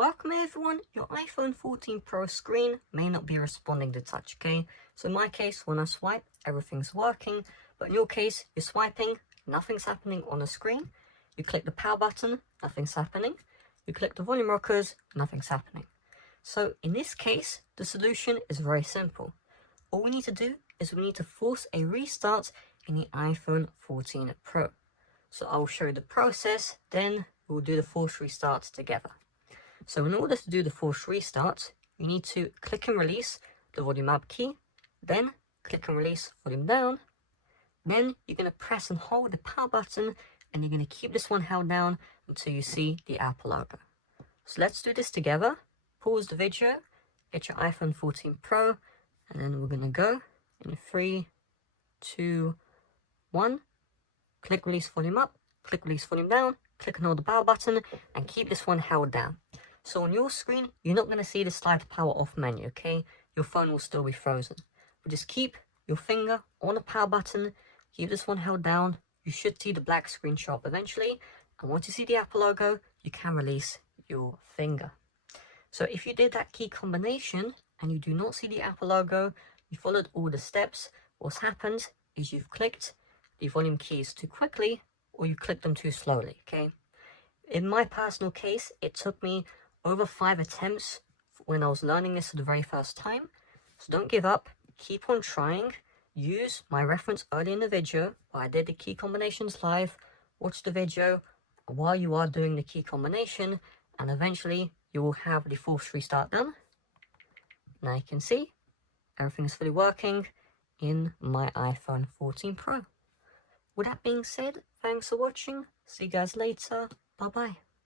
Welcome everyone. Your iPhone 14 Pro screen may not be responding to touch, okay? So in my case, when I swipe, everything's working, but in your case, you're swiping, nothing's happening on the screen. You click the power button, nothing's happening. You click the volume rockers, nothing's happening. So in this case, the solution is very simple. All we need to do is we need to force a restart in the iPhone 14 Pro. So I'll show you the process, then we'll do the force restart together. So in order to do the force restart, you need to click and release the volume up key, then click and release volume down, then you're going to press and hold the power button, and you're going to keep this one held down until you see the Apple logo. So let's do this together. Pause the video, get your iPhone 14 Pro, and then we're going to go in 3, 2, 1. Click release volume up, click release volume down, click and hold the power button, and keep this one held down. So on your screen, you're not going to see the slide power off menu, okay? Your phone will still be frozen. But just keep your finger on the power button, keep this one held down. You should see the black screen show up eventually. And once you see the Apple logo, you can release your finger. So if you did that key combination and you do not see the Apple logo, you followed all the steps, what's happened is you've clicked the volume keys too quickly or you clicked them too slowly, okay? In my personal case, it took me over 5 attempts when I was learning this for the very first time. So don't give up, keep on trying. Use my reference early in the video where I did the key combinations live. Watch the video while you are doing the key combination, and eventually you will have the force restart done. Now you can see everything is fully working in my iPhone 14 Pro. With that being said, thanks for watching. See you guys later. Bye bye.